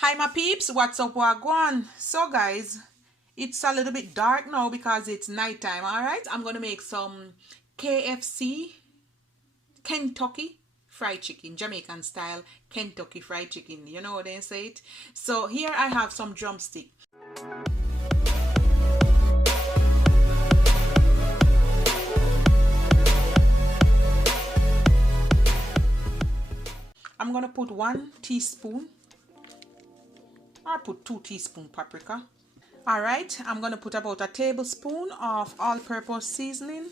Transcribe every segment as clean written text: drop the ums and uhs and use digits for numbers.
Hi my peeps, what's up, wagwan? So guys, it's a little bit dark now because it's nighttime. Alright, I'm gonna make some KFC Kentucky fried chicken, Jamaican style Kentucky fried chicken. You know what they say it. So here I have some drumstick. I'm gonna put 1 teaspoon, or put 2 teaspoon paprika. Alright, I'm gonna put about a tablespoon of all-purpose seasoning.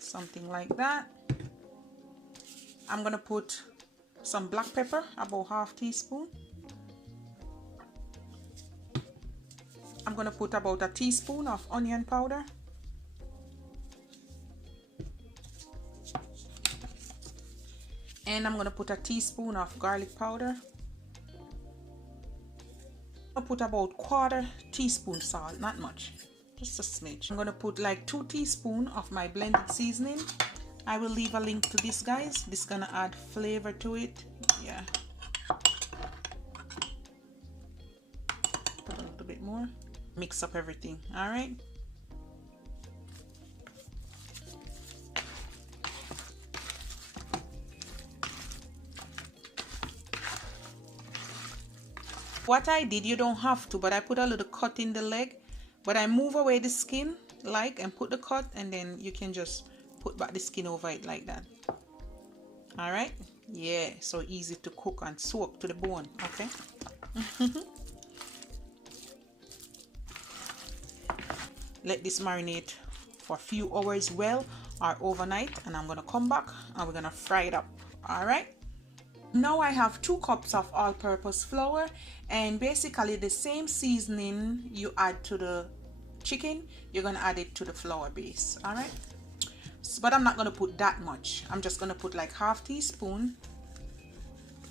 Something like that. I'm gonna put some black pepper, about half teaspoon. I'm gonna put about a teaspoon of onion powder. And I'm gonna put a teaspoon of garlic powder. I'll put about 1/4 teaspoon salt, not much, just a smidge. I'm gonna put like 2 teaspoons of my blended seasoning. I will leave a link to this, guys. This is gonna add flavor to it. Yeah. Put a little bit more. Mix up everything. All right. What I did, you don't have to, but I put a little cut in the leg, but I move away the skin and put the cut, and then you can just put back the skin over it like that. All right, yeah, so easy to cook and soak to the bone. Okay. Let this marinate for a few hours well, or overnight, and I'm gonna come back and we're gonna fry it up. All right. Now I have 2 cups of all-purpose flour, and basically the same seasoning you add to the chicken, you're gonna add it to the flour base. All right, but I'm not gonna put that much. I'm just gonna put like half teaspoon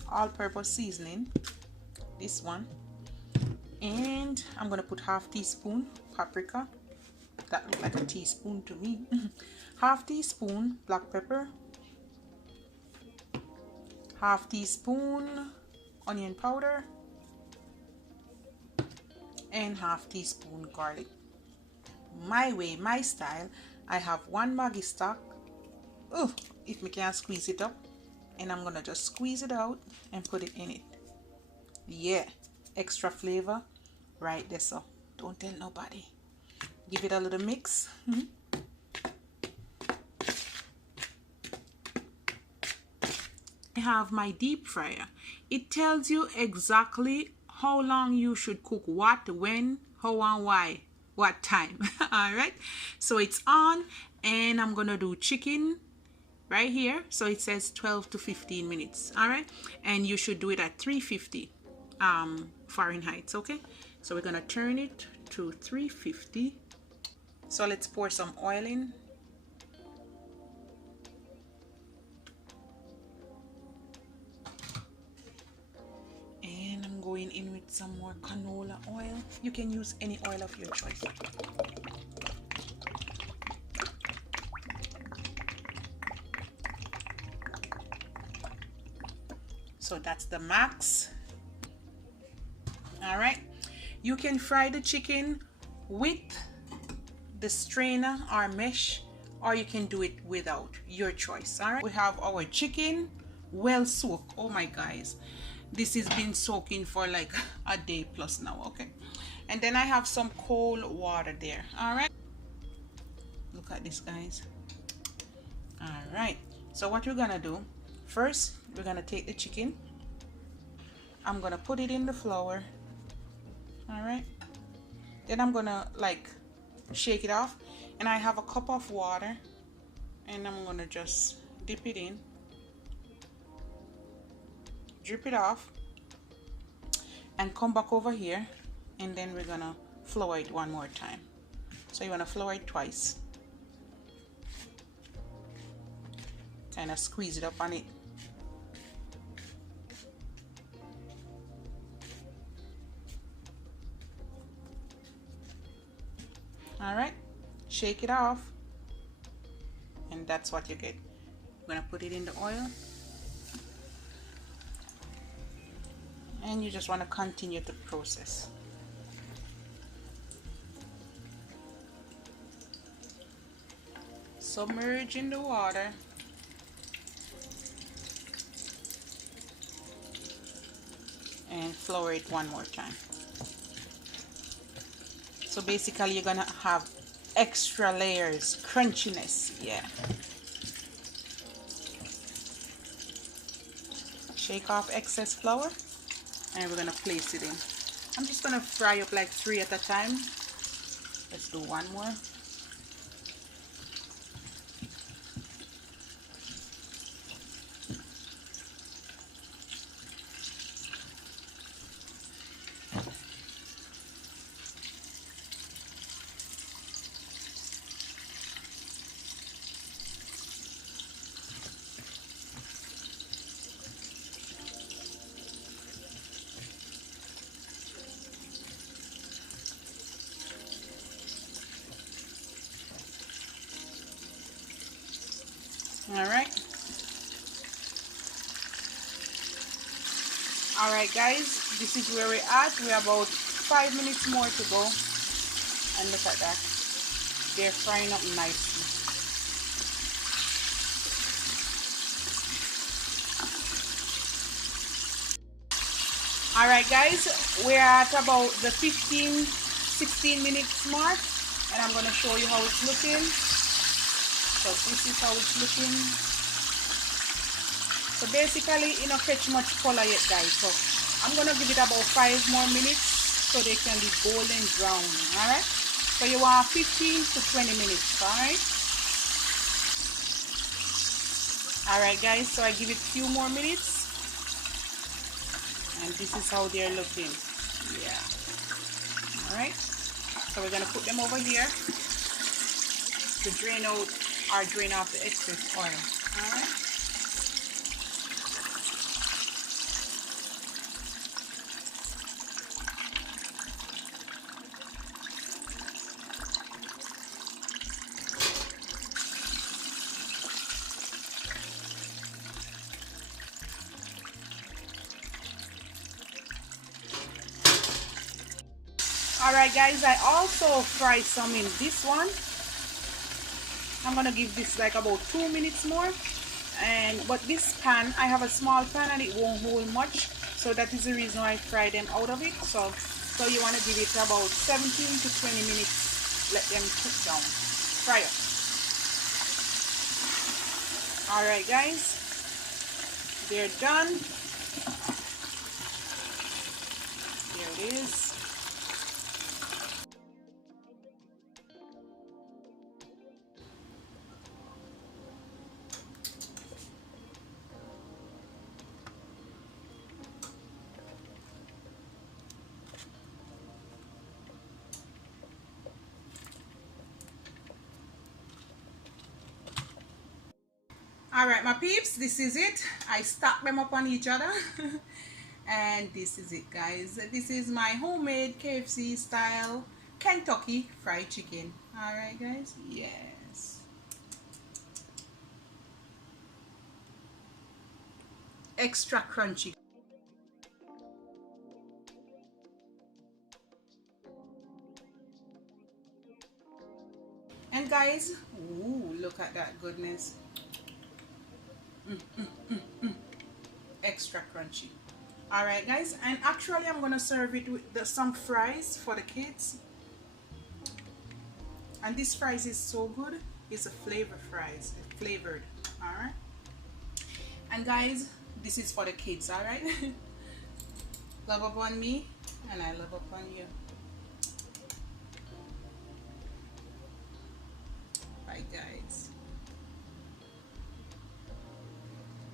all-purpose seasoning, this one, and I'm gonna put half teaspoon paprika. That looks like a teaspoon to me. Half teaspoon black pepper, half teaspoon onion powder, and half teaspoon garlic. My way, my style, I have 1 Maggi stock. Oh, if we can squeeze it up, and I'm gonna just squeeze it out and put it in it. Yeah, extra flavor right there. So don't tell nobody. Give it a little mix. I have my deep fryer. It tells you exactly how long you should cook what, when, how, and why, what time. All right, so it's on, and I'm gonna do chicken right here. So it says 12 to 15 minutes. All right, and you should do it at 350 Fahrenheit. Okay, so we're gonna turn it to 350. So let's pour some oil in. Going in with some more canola oil. You can use any oil of your choice. So that's the max. All right, you can fry the chicken with the strainer or mesh, or you can do it without, your choice. All right, we have our chicken well soaked. Oh my guys, this has been soaking for like a day plus now. Okay, and then I have some cold water there. All right, look at this, guys. All right, so what we're gonna do first, we're gonna take the chicken. I'm gonna put it in the flour. All right, then I'm gonna like shake it off, and I have a cup of water, and I'm gonna just dip it in, drip it off, and come back over here, and then we're gonna flour it one more time. So you want to flour it twice, kind of squeeze it up on it. All right, shake it off, and that's what you get gonna put it in the oil, and you just want to continue the process. Submerge in the water. And flour it one more time. So basically you're gonna have extra layers, crunchiness, yeah. Shake off excess flour and we're gonna place it in. I'm just gonna fry up like 3 at a time. Let's do one more. Alright guys, this is where we're at. We're about 5 minutes more to go. And look at that. They're frying up nicely. Alright guys, we're at about the 15-16 minutes mark. And I'm going to show you how it's looking. So this is how it's looking. So basically, you don't catch much color yet guys. So I'm going to give it about 5 more minutes so they can be golden brown. Alright. So you want 15 to 20 minutes. Alright. Alright guys, so I give it a few more minutes. And this is how they're looking. Yeah. Alright. So we're going to put them over here to drain out or drain off the excess oil. Alright. Alright guys, I also fry some in this one. I'm gonna give this like about 2 minutes more. But this pan, I have a small pan and it won't hold much, so that is the reason why I fry them out of it. So you want to give it about 17 to 20 minutes. Let them cook down, fry up. Alright guys, they're done. There it is. Alright my peeps, this is it. I stack them up on each other. And this is it guys. This is my homemade KFC style Kentucky fried chicken. Alright guys, yes. Extra crunchy. And guys, ooh, look at that goodness. Extra crunchy. Alright guys, and actually I'm gonna serve it with some fries for the kids. And this fries is so good. It's a flavor fries, flavored. Alright. And guys, this is for the kids. Alright. Love upon me and I love upon you.